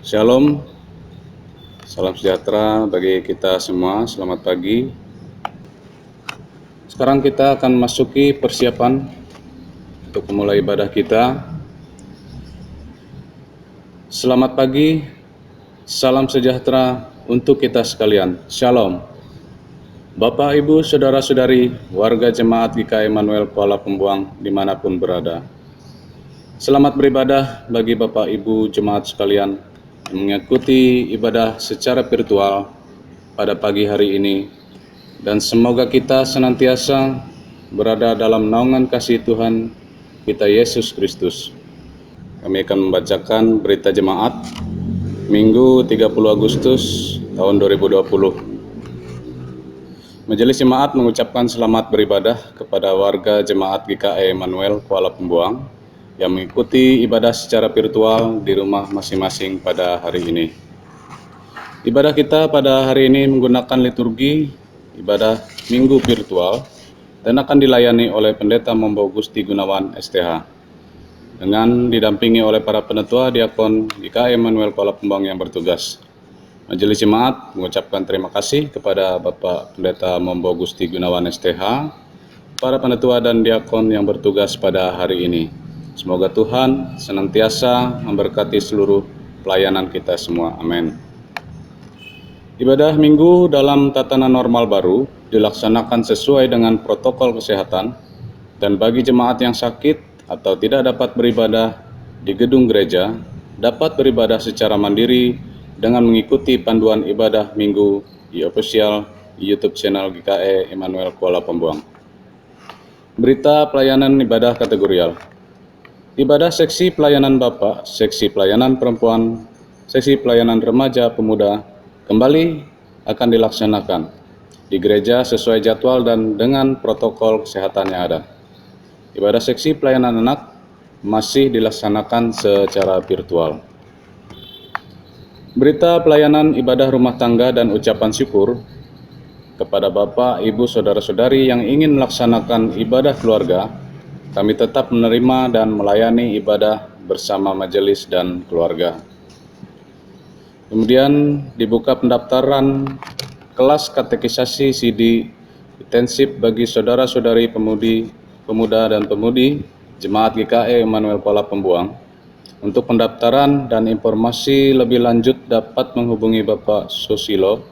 Shalom, salam sejahtera bagi kita semua. Selamat pagi. Sekarang kita akan masuki persiapan untuk memulai ibadah kita. Selamat pagi, salam sejahtera untuk kita sekalian. Shalom. Bapak, Ibu, Saudara-saudari, warga jemaat GKI Immanuel Kuala Pembuang dimanapun berada. Selamat beribadah bagi Bapak, Ibu, jemaat sekalian yang mengikuti ibadah secara virtual pada pagi hari ini. Dan semoga kita senantiasa berada dalam naungan kasih Tuhan kita Yesus Kristus. Kami akan membacakan berita jemaat Minggu 30 Agustus tahun 2020. Majelis Jemaat mengucapkan selamat beribadah kepada warga jemaat GKI Immanuel Kuala Pembuang yang mengikuti ibadah secara virtual di rumah masing-masing pada hari ini. Ibadah kita pada hari ini menggunakan liturgi ibadah Minggu virtual dan akan dilayani oleh Pendeta Mombo Gusti Gunawan STH dengan didampingi oleh para penetua diakon GKI Immanuel Kuala Pembuang yang bertugas. Majelis Jemaat mengucapkan terima kasih kepada Bapak Pendeta Mombo Gusti Gunawan STH, para penetua dan diakon yang bertugas pada hari ini. Semoga Tuhan senantiasa memberkati seluruh pelayanan kita semua. Amin. Ibadah Minggu dalam tatanan normal baru dilaksanakan sesuai dengan protokol kesehatan, dan bagi jemaat yang sakit atau tidak dapat beribadah di gedung gereja, dapat beribadah secara mandiri dengan mengikuti panduan ibadah Minggu di official YouTube channel GKI Immanuel Kuala Pembuang. Berita pelayanan ibadah kategorial. Ibadah seksi pelayanan Bapak, seksi pelayanan perempuan, seksi pelayanan remaja pemuda kembali akan dilaksanakan di gereja sesuai jadwal dan dengan protokol kesehatan yang ada. Ibadah seksi pelayanan anak masih dilaksanakan secara virtual. Berita pelayanan ibadah rumah tangga dan ucapan syukur kepada Bapak, Ibu, Saudara-saudari yang ingin melaksanakan ibadah keluarga, kami tetap menerima dan melayani ibadah bersama majelis dan keluarga. Kemudian dibuka pendaftaran kelas katekisasi CD intensif bagi saudara-saudari pemuda dan pemudi Jemaat GKI Immanuel Kuala Pembuang. Untuk pendaftaran dan informasi lebih lanjut dapat menghubungi Bapak Susilo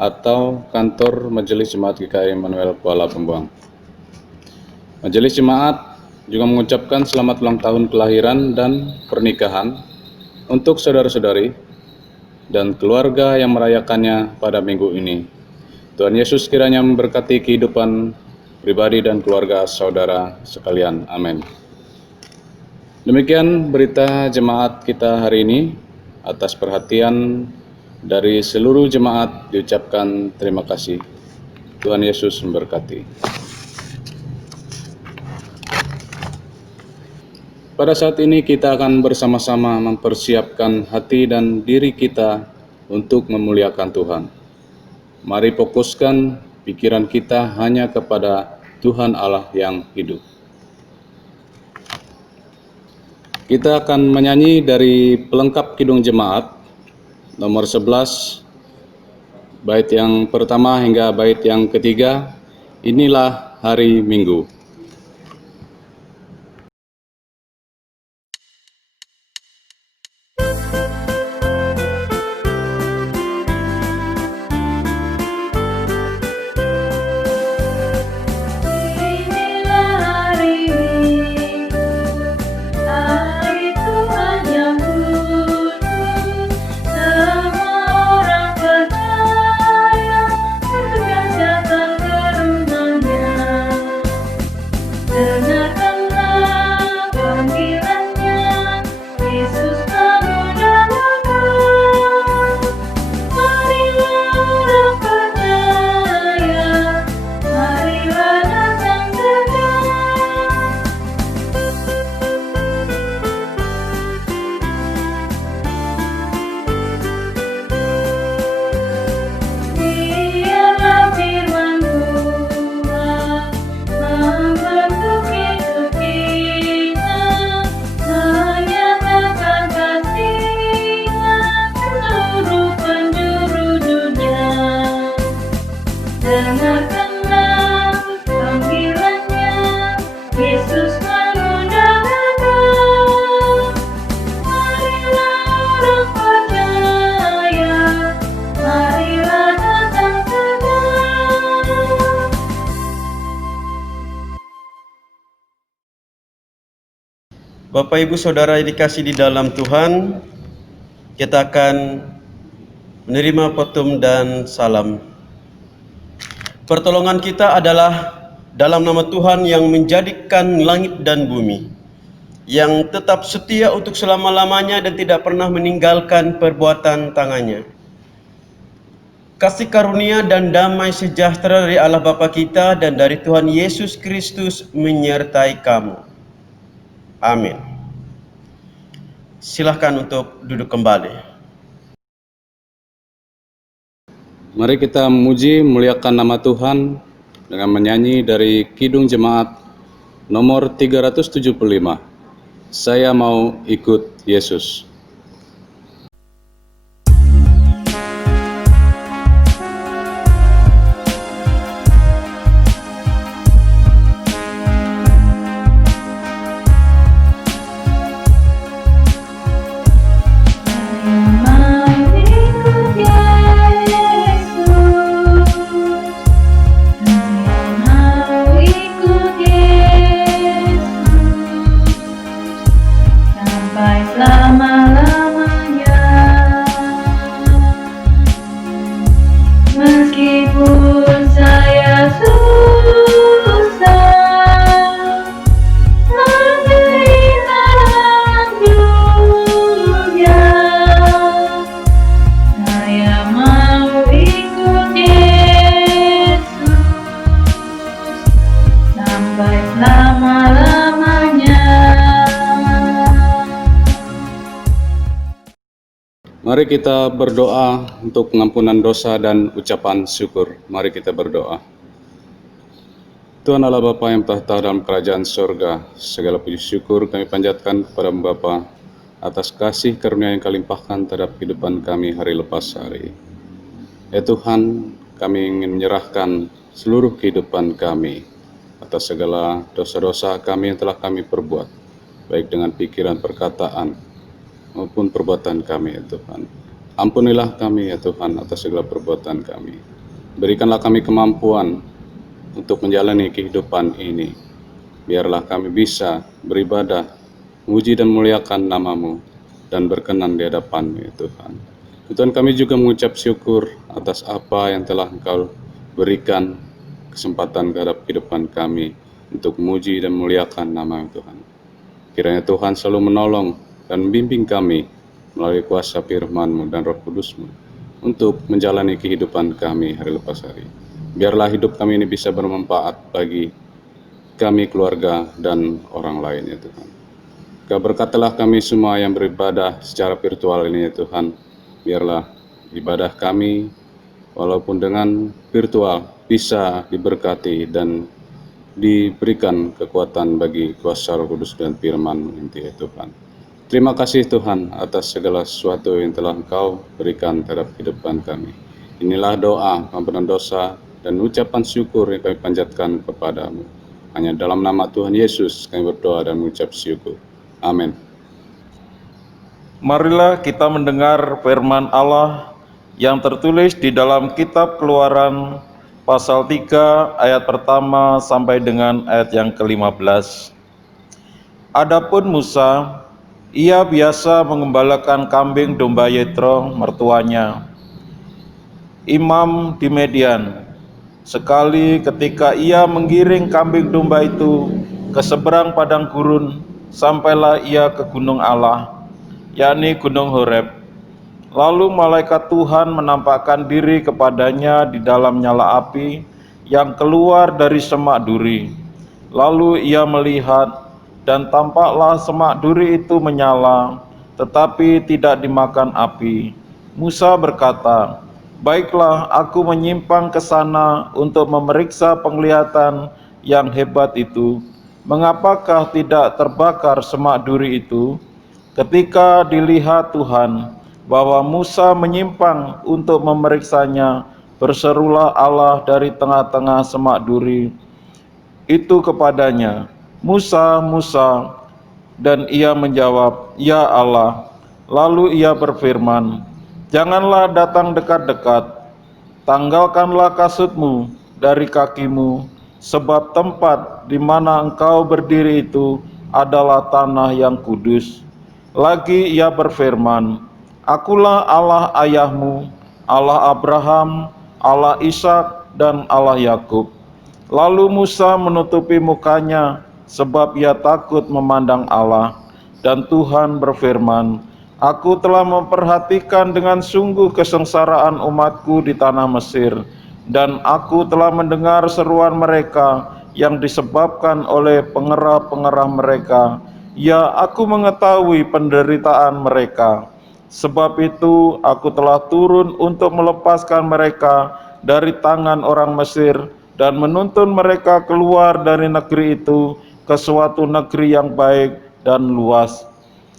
atau kantor Majelis Jemaat GKI Immanuel Kuala Pembuang. Majelis Jemaat juga mengucapkan selamat ulang tahun kelahiran dan pernikahan untuk saudara-saudari dan keluarga yang merayakannya pada minggu ini. Tuhan Yesus kiranya memberkati kehidupan pribadi dan keluarga saudara sekalian. Amin. Demikian berita jemaat kita hari ini. Atas perhatian dari seluruh jemaat diucapkan terima kasih. Tuhan Yesus memberkati. Pada saat ini kita akan bersama-sama mempersiapkan hati dan diri kita untuk memuliakan Tuhan. Mari fokuskan pikiran kita hanya kepada Tuhan Allah yang hidup. Kita akan menyanyi dari pelengkap Kidung Jemaat nomor 11, bait yang pertama hingga bait yang ketiga. Inilah hari Minggu. Bapak Ibu Saudara yang dikasih di dalam Tuhan, kita akan menerima petum dan salam. Pertolongan kita adalah dalam nama Tuhan yang menjadikan langit dan bumi, yang tetap setia untuk selama-lamanya dan tidak pernah meninggalkan perbuatan tangannya. Kasih karunia dan damai sejahtera dari Allah Bapa kita dan dari Tuhan Yesus Kristus menyertai kamu. Amin. Silahkan untuk duduk kembali. Mari kita memuji, muliakan nama Tuhan dengan menyanyi dari Kidung Jemaat nomor 375. Saya mau ikut Yesus. Mari kita berdoa untuk pengampunan dosa dan ucapan syukur. Mari kita berdoa. Tuhan Allah Bapa yang tahta dalam kerajaan sorga, segala puji syukur kami panjatkan kepada Bapa atas kasih karunia yang Kau limpahkan terhadap kehidupan kami hari lepas hari. Ya Tuhan, kami ingin menyerahkan seluruh kehidupan kami atas segala dosa-dosa kami yang telah kami perbuat, baik dengan pikiran, perkataan, maupun perbuatan kami ya Tuhan. Ampunilah kami ya Tuhan atas segala perbuatan kami. Berikanlah kami kemampuan untuk menjalani kehidupan ini. Biarlah kami bisa beribadah, memuji dan memuliakan nama-Mu, dan berkenan di hadapan-Mu ya Tuhan. Tuhan, kami juga mengucap syukur atas apa yang telah Engkau berikan kesempatan terhadap kehidupan kami untuk memuji dan memuliakan nama Tuhan. Kiranya Tuhan selalu menolong dan membimbing kami melalui kuasa firman-Mu dan Roh Kudus-Mu untuk menjalani kehidupan kami hari lepas hari. Biarlah hidup kami ini bisa bermanfaat bagi kami, keluarga, dan orang lain ya Tuhan. Kau berkatilah kami semua yang beribadah secara virtual ini ya Tuhan. Biarlah ibadah kami walaupun dengan virtual bisa diberkati dan diberikan kekuatan bagi kuasa Roh Kudus dan firman-Mu nanti ya Tuhan. Terima kasih Tuhan atas segala sesuatu yang telah Engkau berikan terhadap kehidupan kami. Inilah doa pengampunan dosa dan ucapan syukur yang kami panjatkan kepadamu. Hanya dalam nama Tuhan Yesus kami berdoa dan mengucap syukur. Amin. Marilah kita mendengar firman Allah yang tertulis di dalam kitab Keluaran pasal 3 ayat pertama sampai dengan ayat yang ke-15. Adapun Musa, ia biasa mengembalakan kambing domba Yetro mertuanya, imam di Median. Sekali ketika ia menggiring kambing domba itu ke seberang padang gurun, sampailah ia ke gunung Allah, yakni gunung Horeb. Lalu malaikat Tuhan menampakkan diri kepadanya di dalam nyala api yang keluar dari semak duri. Lalu ia melihat, dan tampaklah semak duri itu menyala, tetapi tidak dimakan api. Musa berkata, "Baiklah, aku menyimpang ke sana untuk memeriksa penglihatan yang hebat itu. Mengapakah tidak terbakar semak duri itu?" Ketika dilihat Tuhan bahwa Musa menyimpang untuk memeriksanya, berserulah Allah dari tengah-tengah semak duri itu kepadanya, "Musa, Musa." Dan ia menjawab, "Ya Allah." Lalu ia berfirman, "Janganlah datang dekat-dekat, tanggalkanlah kasutmu dari kakimu, sebab tempat di mana engkau berdiri itu adalah tanah yang kudus. Lagi ia berfirman, Akulah Allah ayahmu, Allah Abraham, Allah Ishak, dan Allah Yakub. Lalu Musa menutupi mukanya sebab ia takut memandang Allah. Dan Tuhan berfirman, Aku telah memperhatikan dengan sungguh kesengsaraan umatku di tanah Mesir, dan aku telah mendengar seruan mereka yang disebabkan oleh pengerah-pengerah mereka. Ya, aku mengetahui penderitaan mereka. Sebab itu aku telah turun untuk melepaskan mereka dari tangan orang Mesir dan menuntun mereka keluar dari negeri itu ke suatu negeri yang baik dan luas,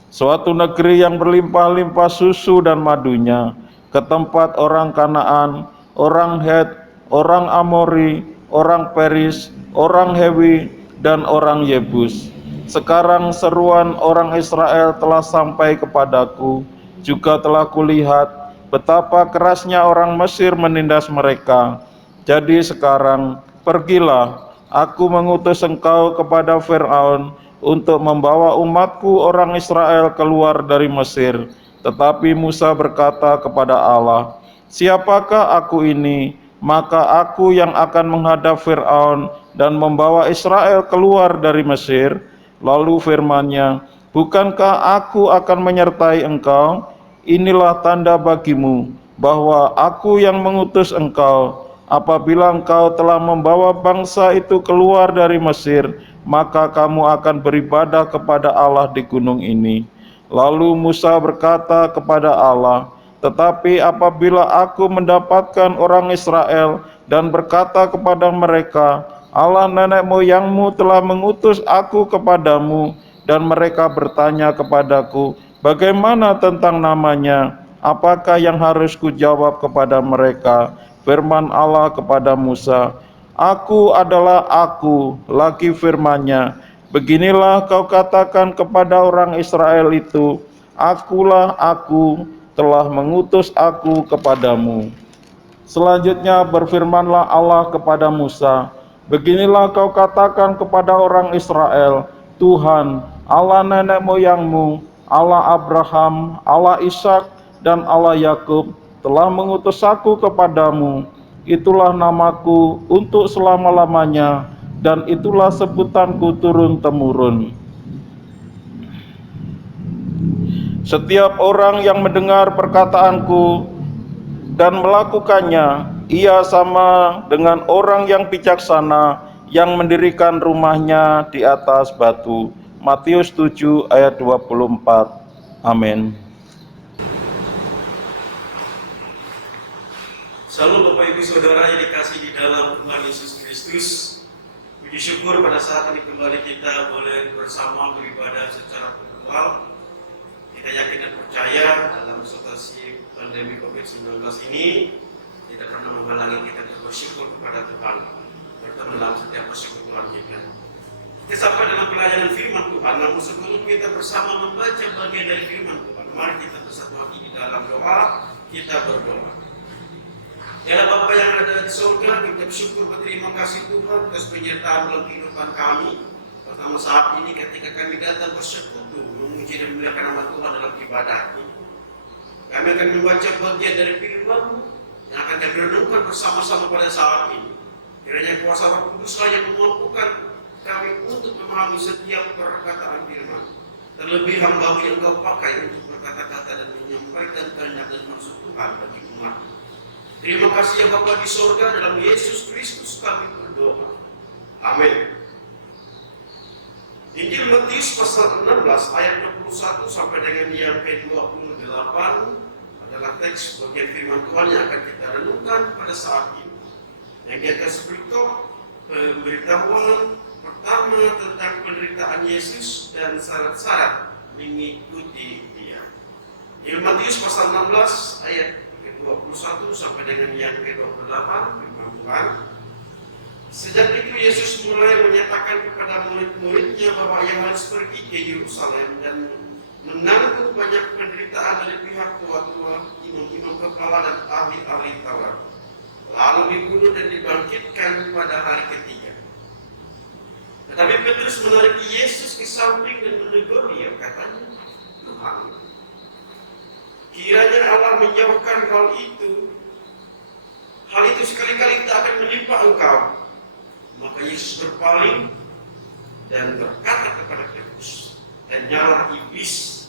suatu negeri yang berlimpah-limpah susu dan madunya, ke tempat orang Kanaan, orang Het, orang Amori, orang Peris, orang Hewi, dan orang Yebus. Sekarang seruan orang Israel telah sampai kepadaku, juga telah kulihat betapa kerasnya orang Mesir menindas mereka. Jadi sekarang pergilah, aku mengutus engkau kepada Firaun untuk membawa umatku orang Israel keluar dari Mesir. Tetapi Musa berkata kepada Allah, Siapakah aku ini? Maka aku yang akan menghadap Firaun dan membawa Israel keluar dari Mesir. Lalu firman-Nya, Bukankah aku akan menyertai engkau? Inilah tanda bagimu bahwa aku yang mengutus engkau. Apabila engkau telah membawa bangsa itu keluar dari Mesir, maka kamu akan beribadah kepada Allah di gunung ini. Lalu Musa berkata kepada Allah, Tetapi apabila aku mendapatkan orang Israel dan berkata kepada mereka, Allah nenek moyangmu telah mengutus aku kepadamu, dan mereka bertanya kepadaku, bagaimana tentang namanya? Apakah yang harus kujawab kepada mereka? Firman Allah kepada Musa, Aku adalah aku, lagi firman-Nya. Beginilah kau katakan kepada orang Israel itu, Akulah aku, telah mengutus aku kepadamu. Selanjutnya berfirmanlah Allah kepada Musa, Beginilah kau katakan kepada orang Israel, Tuhan, Allah nenek moyangmu, Allah Abraham, Allah Ishak, dan Allah Yakub telah mengutus aku kepadamu. Itulah namaku untuk selama-lamanya, dan itulah sebutanku turun-temurun. Setiap orang yang mendengar perkataanku dan melakukannya, ia sama dengan orang yang bijaksana yang mendirikan rumahnya di atas batu. Matius 7 ayat 24. Amin. Salam Bapak Ibu Saudara yang dikasih di dalam Tuhan Yesus Kristus. Puji syukur pada saat ini kembali kita boleh bersama beribadah secara virtual. Kita yakin dan percaya dalam situasi pandemi COVID-19 ini tidak pernah menghalangi kita untuk bersyukur kepada Tuhan, bertemu dalam setiap persekutuan kita. Kita sampai dalam pelayanan firman Tuhan, namun sebelum kita bersama membaca bagian dari firman Tuhan, mari kita bersatu hati di dalam doa, kita berdoa. Ya Bapa yang ada di surga, kita bersyukur berterima kasih Tuhan atas penyertaan dalam kehidupan kami. Pertama saat ini ketika kami datang bersekutu memuji dan memuliakan nama Tuhan dalam ibadah ini, kami akan membaca bagian dari firman-Mu yang akan kami renungkan bersama-sama pada saat ini. Kiranya kuasa Roh Kudus yang memampukan kami untuk memahami setiap perkataan firman. Terlebih hamba-Mu yang Engkau pakai untuk berkata-kata dan menyampaikan kehendak dan maksud Tuhan bagi umat. Terima kasih ya Bapa di surga, dalam Yesus Kristus kami berdoa. Amin. Injil Matius pasal 16 ayat 21 sampai dengan yang ke-28 adalah teks bagian firman Tuhan yang akan kita renungkan pada saat ini. Yang kita berikut pemberitahuan pertama tentang penderitaan Yesus dan syarat-syarat mengikuti Dia. Injil Matius pasal 16 ayat ke-21 sampai dengan yang ke-28 firman Tuhan. Sejak itu Yesus mulai menyatakan kepada murid-muridnya bahwa ia harus pergi ke Yerusalem dan menanggung banyak penderitaan dari pihak tua-tua, imam-imam kepala dan ahli-ahli Taurat, lalu dibunuh dan dibangkitkan pada hari ketiga. Tetapi Petrus menarik Yesus ke samping dan menegur dia, katanya, Tuhan, kiranya Allah menjauhkan hal itu sekali-kali tak akan menimpa engkau. Maka Yesus berpaling dan berkata kepada Petrus, "Hanyalah iblis,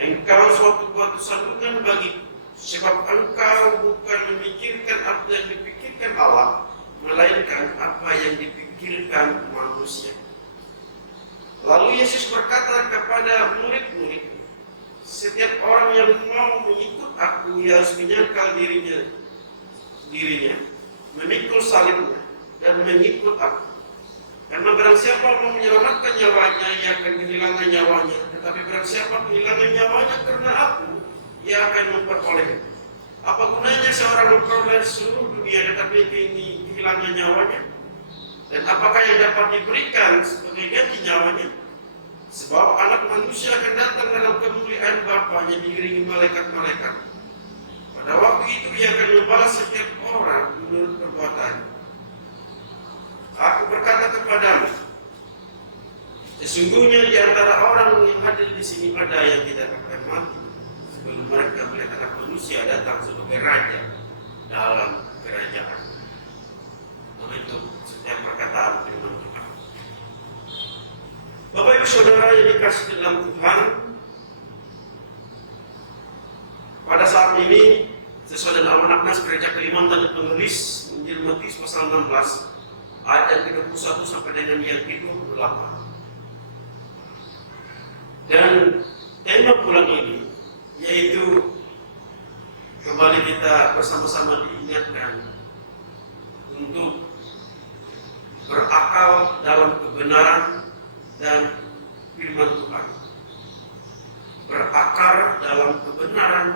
engkau suatu batu sandungan bagiku, sebab engkau bukan memikirkan apa yang dipikirkan Allah, melainkan apa yang dipikirkan manusia." Lalu Yesus berkata kepada murid-murid, "Setiap orang yang mau mengikut aku, ia harus menyangkal dirinya, memikul salibnya, dan mengikut aku. Karena barang siapa mau menyelamatkan nyawanya, ia akan kehilangan nyawanya. Tetapi barang siapa kehilangan nyawanya karena aku, ia akan memperolehnya. Apa gunanya seorang memperoleh seluruh dunia tetapi kehilangan nyawanya? Dan apakah yang dapat diberikan sebagai ganti nyawanya? Sebab anak manusia akan datang dalam kemuliaan Bapanya diiringi malaikat-malaikat. Pada waktu itu ia akan membalas setiap orang menurut perbuatannya. Aku berkata kepadamu, sesungguhnya di antara orang yang hadir di sini ada yang tidak akan mati sebelum mereka melihat Anak Manusia datang sebagai Raja dalam kerajaan." Itu setiap perkataan firman Tuhan. Bapak Ibu Saudara yang dikasihi dalam Tuhan, pada saat ini sesuai dengan almanak Nas Gereja Kalimantan dan penulis Injil Matius pasal 16 ayat yang ke-21 sampai dengan yang ke-28. Dan tema bulan ini yaitu kembali kita bersama-sama diingatkan untuk berakal dalam kebenaran dan firman Tuhan. Berakar dalam kebenaran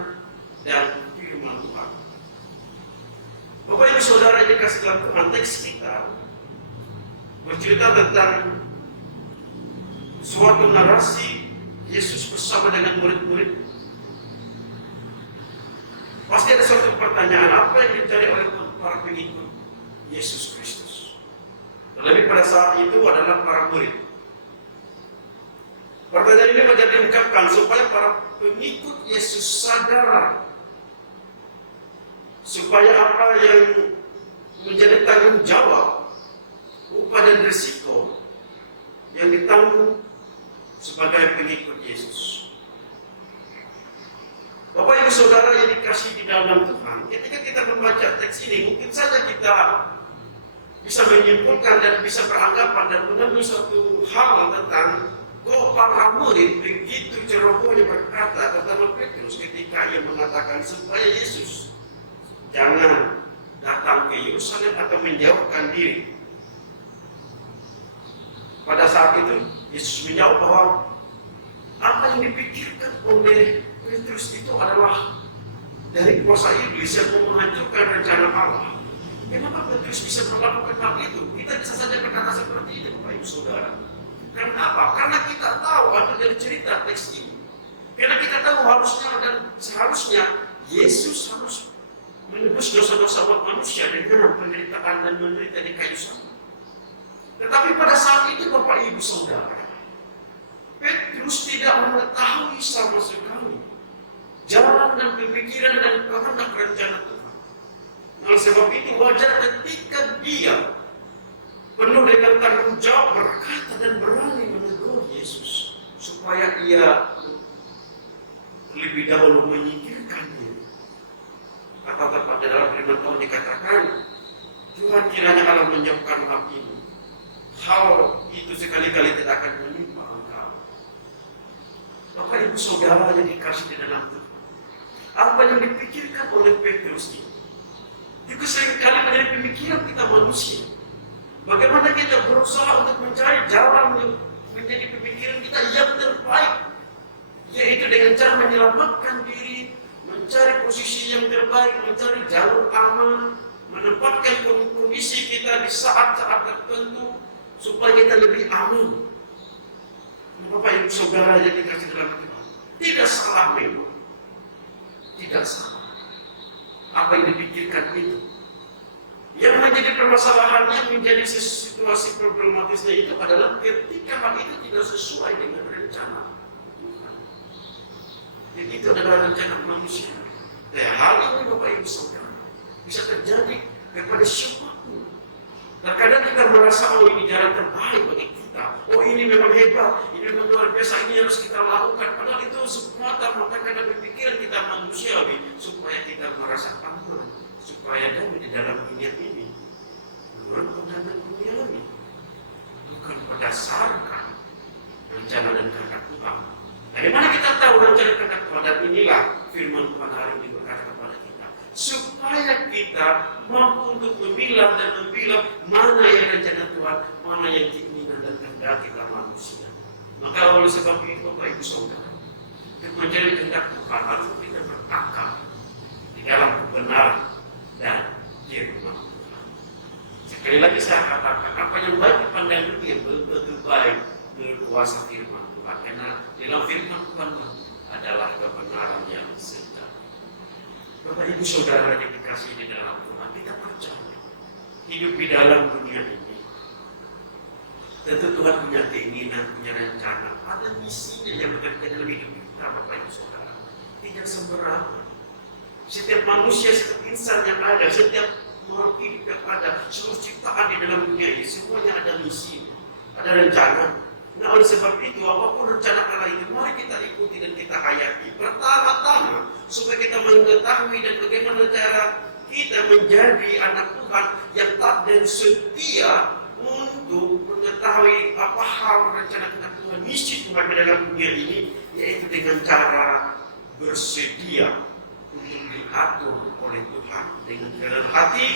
dan firman Tuhan. Bapak Ibu Saudara yang dikasihi dalam Tuhan, teks kita bercerita tentang suatu narasi Yesus bersama dengan murid-murid. Pasti ada suatu pertanyaan, apa yang dicari oleh para pengikut Yesus Kristus? Terlebih pada saat itu adalah para murid. Pertanyaan ini menjadi diungkapkan supaya para pengikut Yesus sadar, supaya apa yang menjadi tanggung jawab, upah dan risiko yang ditanggung sebagai pengikut Yesus. Bapak Ibu Saudara yang dikasihi di dalam Tuhan, ketika kita membaca teks ini, mungkin saja kita bisa menyimpulkan dan bisa beranggapan dan mengambil suatu hal tentang para murid begitu cerobohnya berkata pertama Petrus ketika ia mengatakan supaya Yesus jangan datang ke Yerusalem atau menjauhkan diri. Pada saat itu Yesus menjawab bahwa apa yang dipikirkan oleh Petrus itu adalah dari kuasa iblis yang mau menghancurkan rencana Allah. Kenapa Petrus bisa melakukan hal itu? Kita bisa saja berkata seperti ini, Bapak Ibu Saudara. Karena apa? Karena kita tahu apa dari cerita teks ini. Karena kita tahu harusnya dan seharusnya Yesus harus menebus dosa-dosa umat manusia dengan penderitaan dan menderita di kayu salib. Tetapi pada saat itu Bapak Ibu Saudara, Petrus tidak mengetahui sama sekali jalan dan pemikiran dan kehendak rencana Tuhan. Oleh sebab itu wajar ketika dia penuh dengan tanggung jawab berkata dan berani menegur Yesus supaya ia lebih dahulu menyingkirkan diri. Kata tepatnya dalam firman Tuhan dikatakan, Tuhan kiranya Allah menjauhkan hal ini. Hal itu sekali-kali tidak akan menimpa engkau. Bapak Ibu Saudara yang dikasihi di dalam Tuhan, apa yang dipikirkan oleh Petrus ini juga seringkali menjadi pemikiran kita manusia. Bagaimana kita berusaha untuk mencari jalan yang menjadi pemikiran kita yang terbaik, yaitu dengan cara menyelamatkan diri, mencari posisi yang terbaik, mencari jalur aman, menempatkan kondisi kita di saat-saat tertentu supaya kita lebih aman. Bapak Ibu Saudara yang dikasih dalam Tuhan, tidak salah memang, tidak salah apa yang dipikirkan itu. Yang menjadi permasalahannya, menjadi situasi problematisnya itu adalah ketika hal itu tidak sesuai dengan rencana Tuhan. Jadi itu adalah rencana manusia. Dan hal ini Bapak Ibu Saudara bisa terjadi kepada siapapun. Terkadang kita merasa, oh ini jalan terbaik bagi kita, oh ini memang hebat, ini memang luar biasa, ini harus kita lakukan. Padahal itu semata-mata karena berpikiran kita manusiawi, supaya kita merasa aman, supaya damai di dalam dunia ini. Menurut pandangan duniawi, bukan berdasarkan rencana dan kehendak Tuhan. Dari mana kita tahu rencana dan kehendak Tuhan? Dan inilah firman Tuhan hari ini berkata kepada kita, supaya kita mampu untuk memilah dan memilah mana yang rencana Tuhan, mana yang keinginan dan kehendak kita manusia. Maka oleh sebab itu Bapak Ibu Saudara, untuk mencari kehendak Tuhan harus kita berakal di dalam kebenaran dan firman Tuhan. Sekali lagi saya katakan, apa yang baik dipandang dunia betul baik menurut kuasa firman Tuhan. Karena dalam firman Tuhan adalah kebenaran yang sejati. Bapak Ibu Saudara yang dikasihi di dalam Tuhan, kita percaya hidup di dalam dunia ini. Tentu Tuhan punya keinginan, punya rencana, ada misinya yang bekerja dalam hidup kita, Bapak Ibu Saudara. Tidak sembarangan. Setiap manusia, setiap insan yang ada, setiap makhluk hidup yang ada, seluruh ciptaan di dalam dunia ini, semuanya ada misi, ada rencana. Nah, oleh sebab itu, apapun rencana Allah itu, mari kita ikuti dan kita hayati pertama-tama, supaya kita mengetahui dan bagaimana cara kita menjadi anak Tuhan yang taat dan setia untuk mengetahui apa hal rencana Tuhan, misi Tuhan di dalam dunia ini, yaitu dengan cara bersedia untuk diatur oleh Tuhan dengan kerendahan hati.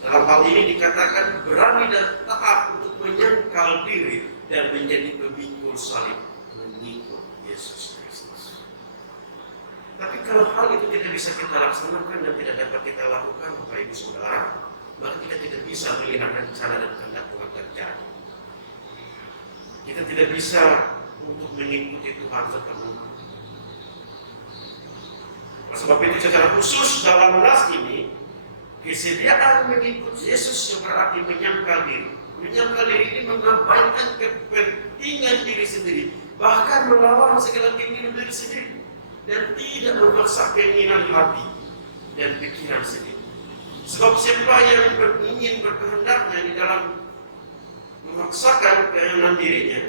Dalam hal ini dikatakan berani dan taat untuk menyangkal diri dan menjadi pemikul salib mengikut Yesus Kristus. Tapi kalau hal itu tidak bisa kita laksanakan dan tidak dapat kita lakukan, Bapak Ibu Saudara, maka kita tidak bisa melihat rencana dan kehendak Tuhan terjadi. Kita tidak bisa untuk mengikuti Tuhan sepenuhnya. Sebab itu secara khusus dalam nas ini, kesediaan mengikut Yesus yang berarti menyangkal diri. Menyangkal diri ini mengabaikan kepentingan diri sendiri, bahkan melawan segala keinginan diri sendiri, dan tidak memaksa keinginan hati dan pikiran sendiri. Sebab siapa yang ingin berkehendaknya di dalam memaksakan keinginan dirinya,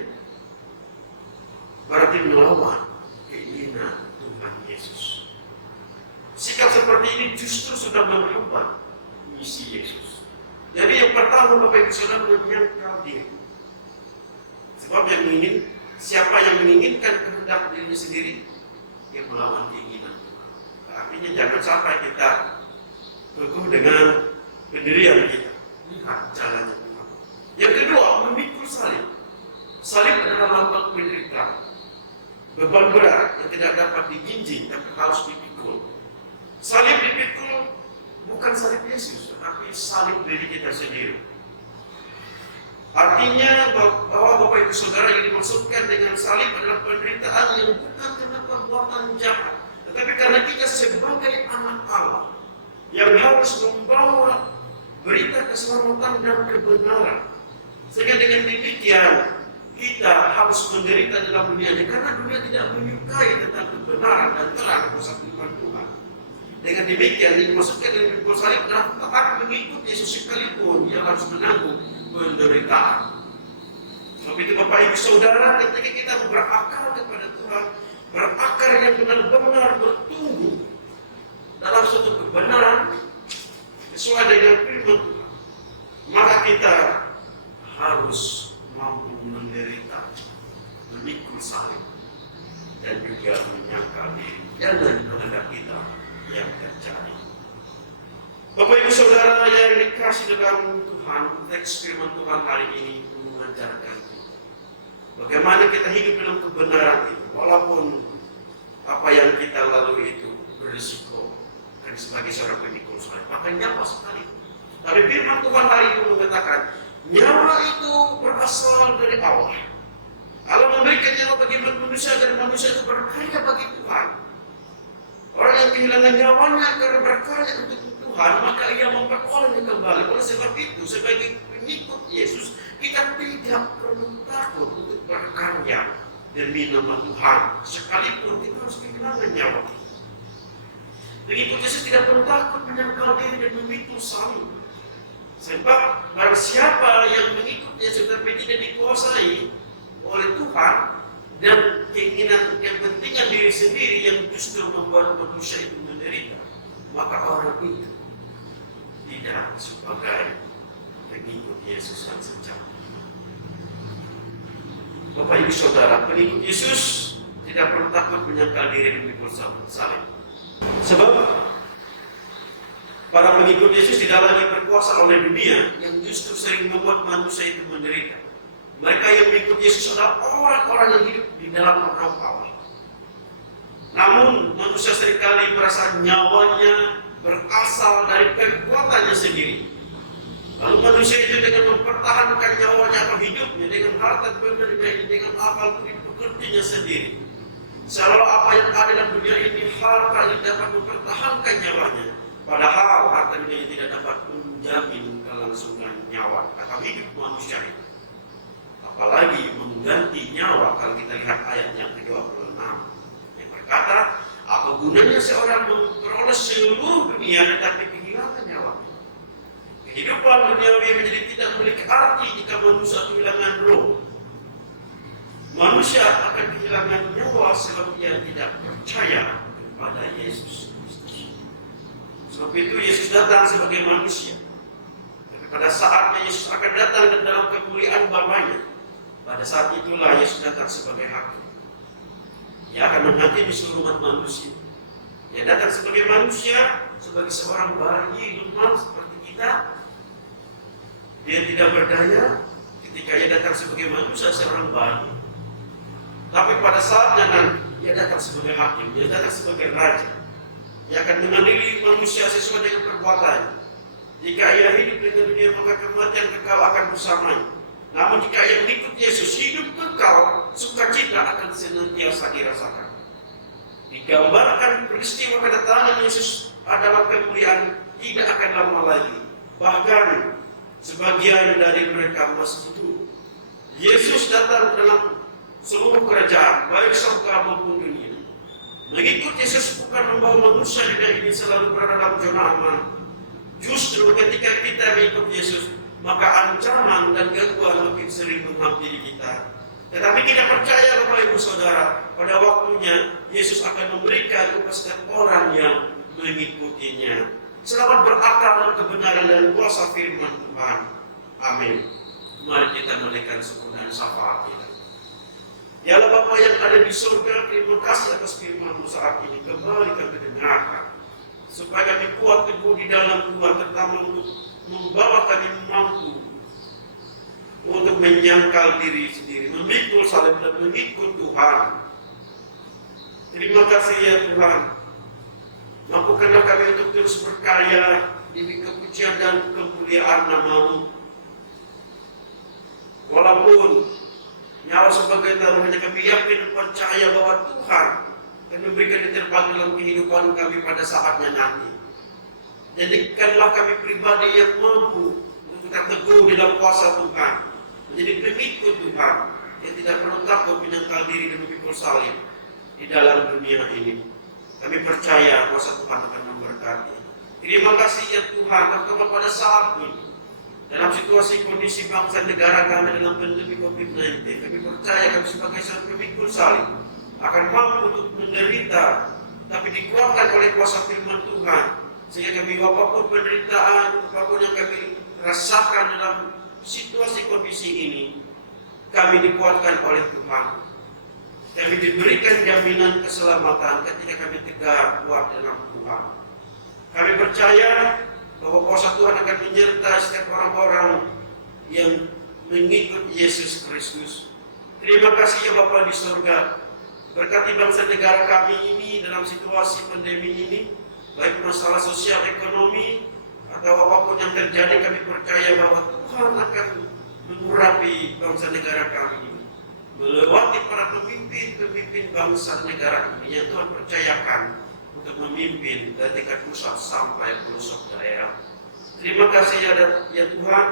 berarti melawan keinginan Tuhan Yesus. Sikap seperti ini justru sudah menghambat misi Yesus. Jadi yang pertama Bapak Ibu Saudara menyangkal diri. Sebab siapa yang menginginkan kehendak dirinya sendiri, dia melawan keinginan Tuhan. Artinya jangan sampai kita teguh dengan pendirian kita. Lihat jalannya Tuhan. Yang kedua, memikul salib. Salib adalah lambang penderitaan, beban berat yang tidak dapat diginjing tapi harus dipikul. Salib dipikul bukan salib Yesus, tapi salib diri kita sendiri. Artinya bahwa Bapak Ibu Saudara yang dimaksudkan dengan salib adalah penderitaan yang bukan karena perbuatan jahat, tetapi karena kita sebagai anak Allah yang harus membawa berita keselamatan dan kebenaran. Sehingga dengan demikian kita harus menderita dalam dunia ini, karena dunia tidak menyukai tentang kebenaran dan terang persatuan Tuhan. Dengan demikian yang dimaksudkan dengan pikul salib adalah tetap mengikut Yesus sekalipun yang harus menanggung penderitaan. Sebab itu Bapak Ibu Saudara, ketika kita berakar kepada Tuhan, berakar yang benar-benar bertumbuh dalam suatu kebenaran sesuai dengan firman Tuhan, maka kita harus mampu menderita, memikul salib, dan juga menyangkal diri dan kehendak kita yang terjadi. Bapak Ibu Saudara yang dikasih dalam Tuhan, teks firman Tuhan hari ini mengajarkan kita bagaimana kita hidup dalam kebenaran itu, walaupun apa yang kita lalui itu berisiko dan sebagai seorang pemikul salib, maka nyawa sekali. Tapi firman Tuhan hari ini mengatakan nyawa itu berasal dari Allah. Allah memberikan nyawa bagi manusia dan manusia itu berkarya bagi Tuhan. Orang yang kehilangan nyawanya karena berkarya untuk Tuhan, Tuhan, maka ia memperolehnya kembali. Oleh sebab itu, sebagai pengikut Yesus, kita tidak perlu takut untuk berkarya demi nama Tuhan, sekalipun kita harus kehilangan nyawa. Pengikut Yesus tidak perlu takut menyangkal diri dan memikul salib. Sebab barang siapa yang mengikut Yesus tapi tidak dikuasai oleh Tuhan dan keinginan kepentingan diri sendiri yang justru membuat manusia itu menderita, maka orang itu tidak sebagai pengikut Yesus yang sejati. Bapak Ibu Saudara, pengikut Yesus tidak perlu takut menyangkal diri dan memikul salib. Sebab para pengikut Yesus tidak lagi berkuasa oleh dunia yang justru sering membuat manusia itu menderita. Mereka yang mengikut Yesus adalah orang-orang yang hidup di dalam roh Allah. Namun manusia seringkali merasa nyawanya berasal dari kekuatannya sendiri. Lalu manusia itu dengan mempertahankan nyawanya atau hidupnya dengan harta benda dengan akal pekerjanya sendiri. Seolah apa yang ada dalam dunia ini harta yang dapat mempertahankan nyawanya. Padahal harta dunia ini tidak dapat menjamin kelangsungan nyawa atau hidup manusia itu. Apalagi mengganti nyawa kalau kita lihat ayat yang ke-26 yang berkata, apa gunanya seorang memperoleh seluruh dunia tetapi kehilangan nyawa? Kehidupan duniawi menjadi tidak memiliki arti jika manusia kehilangan roh. Manusia akan kehilangan nyawa sebab ia tidak percaya kepada Yesus Kristus. Sebab itu Yesus datang sebagai manusia. Pada saatnya Yesus akan datang dalam kemuliaan Bapanya. Pada saat itulah Yesus datang sebagai hakim. Ia akan menghakimi seluruh umat manusia. Ia datang sebagai manusia, sebagai seorang bayi lemah seperti kita. Dia tidak berdaya ketika ia datang sebagai manusia, seorang bayi. Tapi pada saatnya nanti ia datang sebagai hakim, dia datang sebagai raja. Ia akan mengadili manusia sesuai dengan perbuatannya. Jika ia hidup dengan dunia, maka kematian kekal akan bersamanya. Namun jika ia mengikut Yesus, hidup kekal, sukacita akan senantiasa dirasakan. Digambarkan peristiwa kedatangan Yesus adalah kemuliaan tidak akan lama lagi. Bahkan sebagian dari mereka masih hidup. Yesus datang dalam seluruh kerajaan, baik surga maupun dunia. Mengikut Yesus bukan membawa manusia di dunia ini selalu berada dalam zona aman. Justru ketika kita mengikut Yesus, maka ancaman dan gangguan makin sering menghampiri kita. Tetapi kita percaya Bapak Ibu Saudara, pada waktunya Yesus akan memberikan kepada setiap orang yang mengikutinya selamat berakal dan kebenaran dan kuasa firman Tuhan. Amin. Mari kita menaikkan syukur dan syafaat kita. Ya Allah Bapa yang ada di surga, terima kasih atas firman-Mu saat ini. Kembali kami dengarkan, supaya kami kuat teguh di dalam Tuhan, terutama untuk membawa kami mampu untuk menyangkal diri sendiri, memikul salib dan mengikut Tuhan. Terima kasih ya Tuhan. Mampukanlah kami untuk terus berkarya demi kepujian dan kemuliaan nama-Mu. Walaupun nyawa sebagai taruhannya, kami yakin percaya bahwa Tuhan akan memberikan yang terbaik dalam kehidupan kami pada saatnya nanti. Jadikanlah kami pribadi yang mampu untuk tetap teguh di dalam kuasa Tuhan, menjadi pengikut Tuhan yang tidak perlu takut menyangkal diri dan memikul salib di dalam dunia ini. Kami percaya kuasa Tuhan akan memberkati. Terima kasih ya Tuhan, terutama pada saat ini, dalam situasi kondisi bangsa negara kami dalam pandemi COVID-19, kami percaya kami sebagai seorang pemikul salib akan mampu untuk menderita, tapi dikuatkan oleh kuasa firman Tuhan, sehingga kami apapun penderitaan, apapun yang kami rasakan dalam situasi kondisi ini, kami dikuatkan oleh Tuhan. Kami diberikan jaminan keselamatan ketika kami tegak kuat dalam Tuhan. Kami percaya bahwa kuasa Tuhan akan menyertai setiap orang-orang yang mengikut Yesus Kristus. Terima kasih ya Bapa di surga. Berkati bangsa negara kami ini dalam situasi pandemi ini, baik masalah sosial ekonomi atau apapun yang terjadi, kami percaya bahwa Tuhan akan mengurapi bangsa negara kami ini, melewati para pemimpin bangsa negara ini yang Tuhan percayakan untuk memimpin dari tingkat pusat sampai pelosok daerah. Terima kasih ya Tuhan,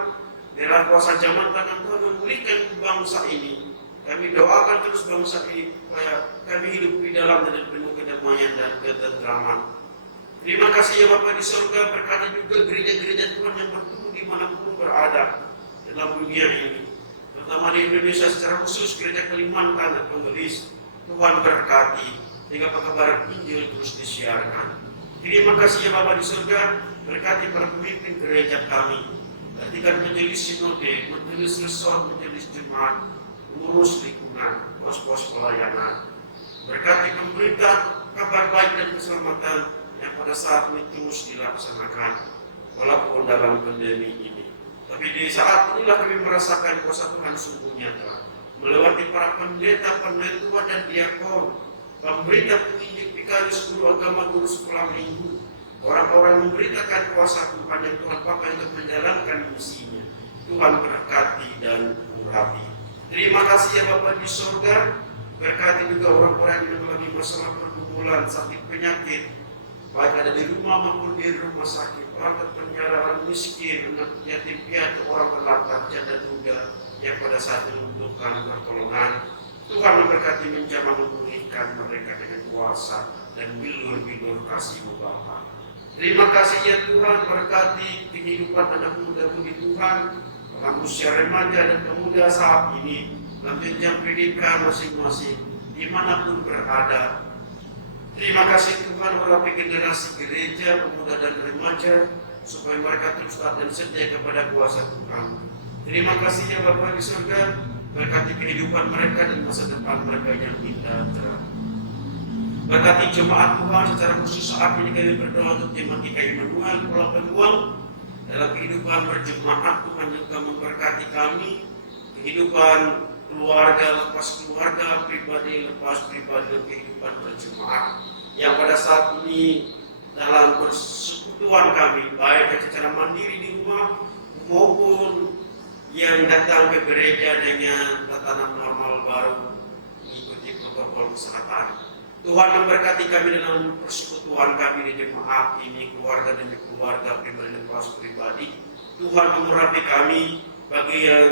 biarlah kuasa zaman tangan Tuhan memulihkan bangsa ini. Kami doakan terus bangsa ini supaya kami hidup di dalam dan penuh kedamaian dan ketentraman. Terima kasih ya Bapa di surga, berkati juga gereja-gereja Tuhan yang bertumbuh dimanapun berada dalam dunia ini, terutama di Indonesia secara khusus gereja Kalimantan dan Penggelis. Tuhan berkati sehingga pekabaran Injil terus disiarkan. Terima kasih ya Bapa di surga, berkati para pemimpin gereja kami, gantikan majelis sinode, majelis resort, majelis jemaat, mengurus lingkungan, pos-pos pelayanan. Berkati pemerintah, kabar baik dan keselamatan yang pada saat ini terus dilaksanakan walaupun dalam pandemi ini. Tapi di saat inilah kami merasakan kuasa Tuhan sungguh nyata melewati para pendeta, penetua dan diakon, pemerintah, penginjil, vikaris, guru agama, guru sekolah minggu, orang-orang memberitakan kuasa Tuhan yang Tuhan pakai untuk menjalankan misinya. Tuhan berkati dan mengurapi. Terima kasih ya Bapa di surga, berkati juga orang-orang yang mengalami masalah pergumulan, sakit, penyakit, baik ada di rumah maupun di rumah sakit, orang terpenyara, orang miskin, anak yatim piatu, orang berlatar, janda tunggal yang pada saat membutuhkan pertolongan. Tuhan memberkati, menjamah, memulihkan mereka dengan kuasa dan bilur-bilur kasih-Mu Bapa. Terima kasih ya Tuhan, berkati kehidupan anak muda budi Tuhan, orang usia remaja dan pemuda saat ini dalam jenjang pendidikan masing-masing dimanapun berada. Terima kasih Tuhan, urapi generasi gereja, pemuda dan remaja supaya mereka terus taat dan setia kepada kuasa Tuhan. Terima kasih ya Bapa di surga, berkati kehidupan mereka dan masa depan mereka yang indah cerah. Berkati jemaat Tuhan secara khusus saat ini kami berdoa untuk jemaat GKI Immanuel Pulau Pembuang dalam kehidupan berjemaat. Tuhan juga memberkati kami, kehidupan keluarga lepas keluarga, pribadi lepas pribadi, dan kehidupan berjemaat yang pada saat ini dalam persekutuan kami, baik secara mandiri di rumah maupun yang datang ke gereja dengan tatanan normal baru mengikuti protokol kesehatan. Tuhan memberkati kami dalam persekutuan kami di jemaat ini, keluarga demi keluarga, pribadi lepas pribadi. Tuhan mengurapi kami bagi yang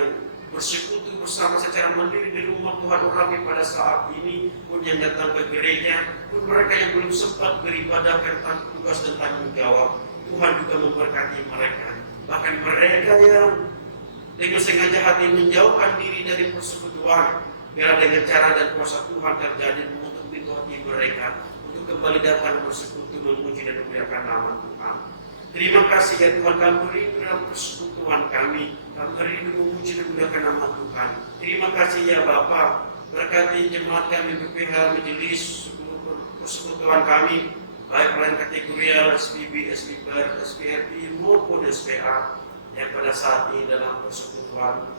bersekutu bersama secara mandiri di rumah. Tuhan urapi pada saat ini, pun yang datang ke gereja, pun mereka yang belum sempat beribadah karena tugas dan tanggung jawab. Tuhan juga memberkati mereka, bahkan mereka yang dengan sengaja hati menjauhkan diri dari persekutuan, biar dengan cara dan kuasa Tuhan terjadi mengutuk pintu hati mereka untuk kembali datang bersekutu, memuji dan memuliakan nama Tuhan. Terima kasih ya Tuhan, kami beri dalam persekutuan kami beri memuji dan memuliakan nama Tuhan. Terima kasih ya Bapa, berkati jemaat kami, BPH, majelis, persekutuan kami, baik lain kategorial, SPB, SPBR, SPRI maupun SPA yang pada saat ini dalam persekutuan.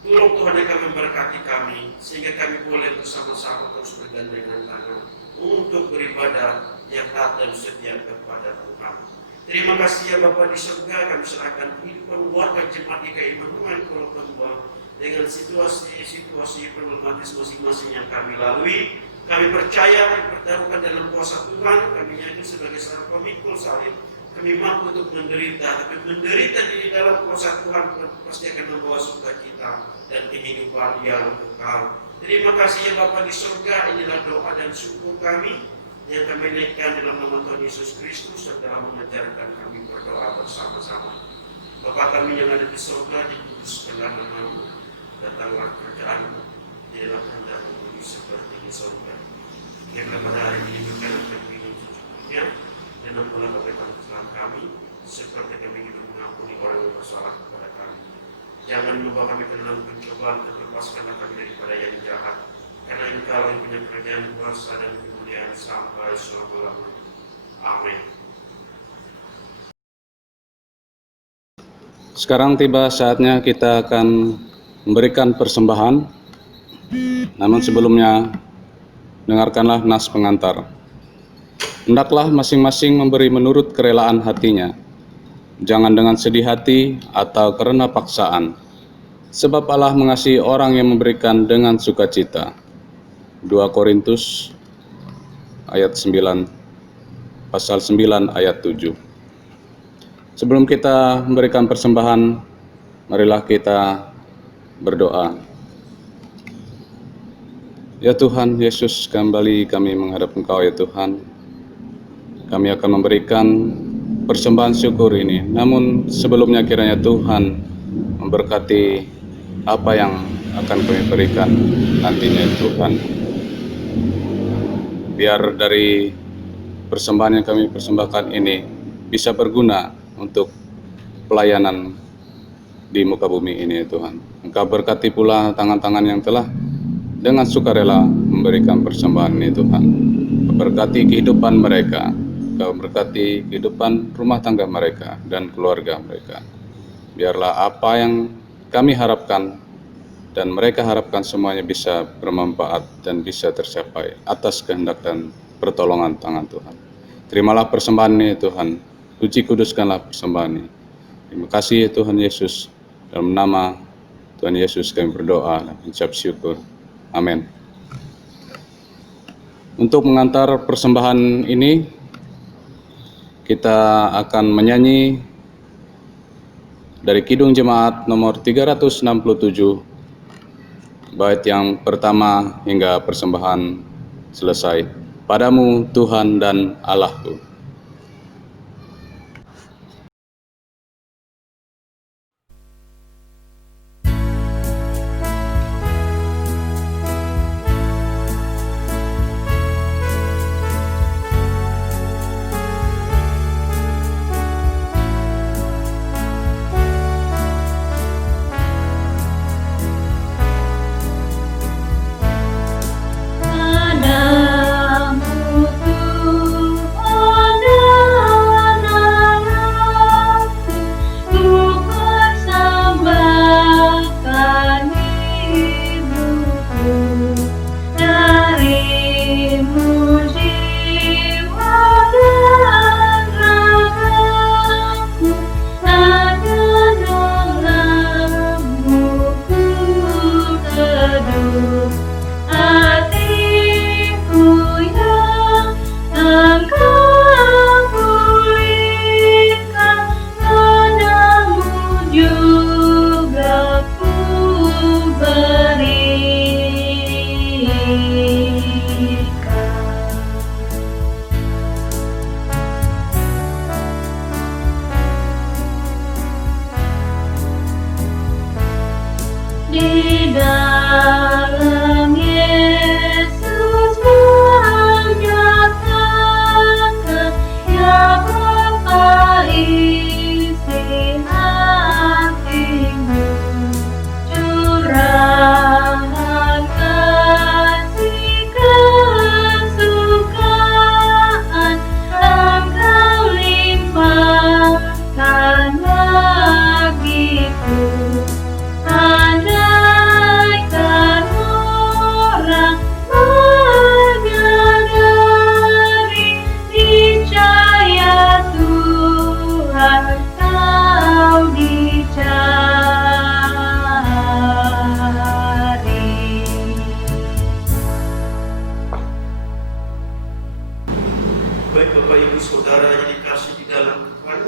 Tolong Tuhan yang kami memberkati kami, sehingga kami boleh bersama-sama terus bergandengan tangan untuk beribadah yang taat dan setia kepada Tuhan. Terima kasih ya Bapa di surga, kami serahkan kehidupan warga jemaat GKI Immanuel Pulau Pembuang dengan situasi problematis masing-masing yang kami lalui. Kami percaya, kami pertaruhkan dalam kuasa Tuhan, kami yakin sebagai seorang pemikul salib, kami mampu untuk menderita, tapi menderita di dalam kuasa Tuhan pasti akan membawa sukacita dan kehidupan yang kekal. Terima kasih ya Bapa di surga, inilah doa dan syukur kami yang kami naikkan dalam nama Tuhan Yesus Kristus, dan telah mengajarkan kami berdoa bersama-sama. Bapa kami yang ada di surga, dikuduskanlah nama-Mu, datanglah kerajaan-Mu, jadilah kehendak-Mu bumi seperti di surga. Biarlah pada hari ini berkenan kami secukupnya, dan ampunlah kesalahan kami, seperti kami juga mengampuni orang yang bersalah kepada kami. Jangan membawa kami ke dalam pencobaan, dan lepaskanlah kami daripada yang jahat. Karena Engkau yang punya kerajaan, kuasa dan kemuliaan sampai selama-lamanya. Amin. Sekarang tiba saatnya kita akan memberikan persembahan. Namun sebelumnya, dengarkanlah nas pengantar. Hendaklah masing-masing memberi menurut kerelaan hatinya, jangan dengan sedih hati atau karena paksaan, sebab Allah mengasihi orang yang memberikan dengan sukacita. 2 Korintus ayat 9 pasal 9 ayat 7. Sebelum kita memberikan persembahan, marilah kita berdoa. Ya Tuhan Yesus, kembali kami menghadap Engkau ya Tuhan. Kami akan memberikan persembahan syukur ini. Namun sebelumnya kiranya Tuhan memberkati apa yang akan kami berikan nantinya Tuhan. Biar dari persembahan yang kami persembahkan ini bisa berguna untuk pelayanan di muka bumi ini ya Tuhan. Engkau berkati pula tangan-tangan yang telah dengan sukarela memberikan persembahan ini Tuhan. Berkati kehidupan mereka, Engkau berkati kehidupan rumah tangga mereka dan keluarga mereka. Biarlah apa yang kami harapkan dan mereka harapkan semuanya bisa bermanfaat dan bisa tercapai atas kehendak dan pertolongan tangan Tuhan. Terimalah persembahan ini Tuhan, puji kuduskanlah persembahan ini. Terima kasih Tuhan Yesus, dalam nama Tuhan Yesus kami berdoa dan mengucap syukur. Amin. Untuk mengantar persembahan ini, kita akan menyanyi dari Kidung Jemaat nomor 367, bait yang pertama hingga persembahan selesai. Padamu Tuhan dan Allahku. Di dalam Yesus menyatakan ya Bapa isi hatimu, curahan kasih kesukaan Engkau limpahkan bagiku. Andaikan orang menyadari dicaya Tuhan kau dicari. Baik Bapak Ibu Saudara yang dikasih di dalam Tuhan,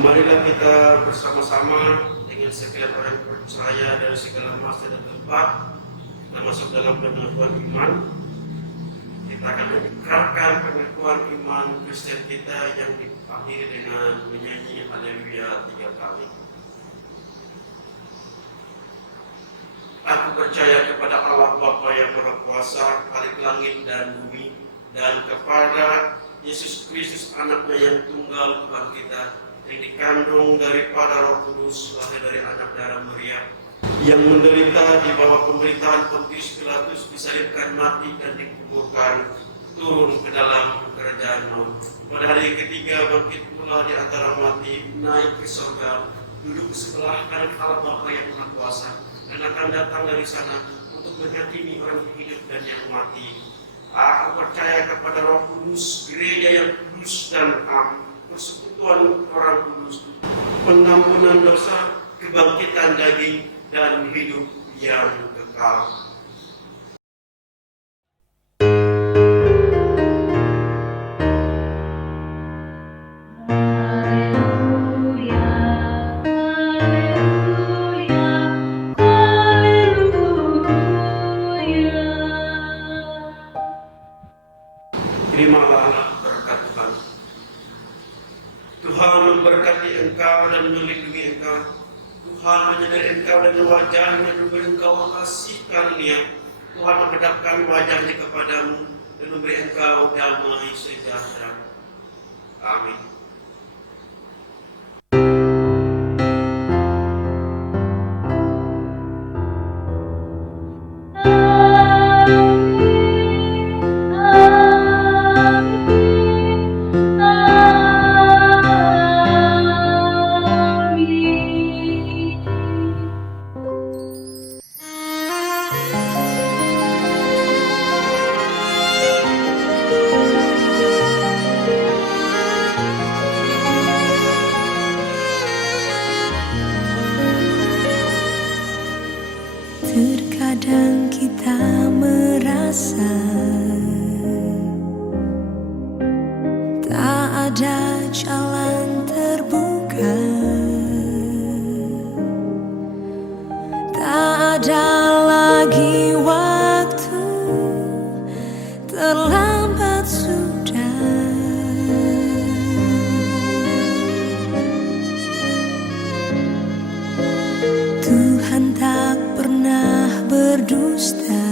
marilah kita bersama-sama dengan segala orang percaya dari segala masa dan tempat kita masuk dalam pengakuan iman. Kita akan mengikrarkan pengakuan iman Kristen kita yang diakhiri dengan menyanyi Haleluya 3 kali. Aku percaya kepada Allah Bapa yang Maha Kuasa, Khalik langit dan bumi, dan kepada Yesus Kristus anaknya yang tunggal Tuhan kita, yang dikandung daripada Roh Kudus, lahir dari anak darah Maria, yang menderita di bawah pemerintahan Pontius Pilatus, disalibkan, mati dan dikuburkan, turun ke dalam kerajaan maut. Pada hari ketiga bangkit pula di antara mati, naik ke surga, duduk di sebelah kanan Allah Bapa yang Maha Kuasa, dan akan datang dari sana untuk menghakimi orang yang hidup dan yang mati. Aku percaya kepada Roh Kudus, gereja yang kudus dan am, persekutuan orang kudus, pengampunan dosa, kebangkitan daging, dan hidup yang kekal. terimalah berkat Tuhan. Tuhan memberkati engkau dan melindungi engkau. Tuhan menyinari engkau dengan wajahnya dan memberi engkau kasih karunia. Tuhan menghadapkan wajahnya kepadamu dan memberi engkau damai sejahtera. Amin. Terkadang kita merasa tak ada jalan terbuka, tak ada lagi waktu, terlambat sudah. Tuhan tak pernah berdusta,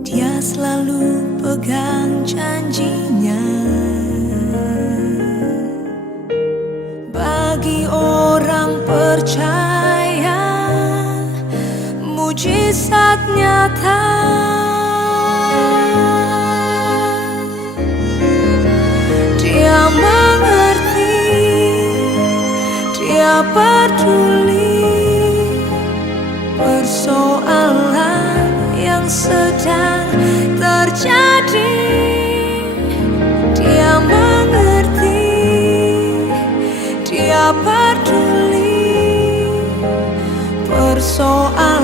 Dia selalu pegang janjinya. Bagi orang percaya, mujizat nyata. Dia mengerti, Dia peduli persoalan yang sedang terjadi. Dia mengerti, Dia peduli persoalan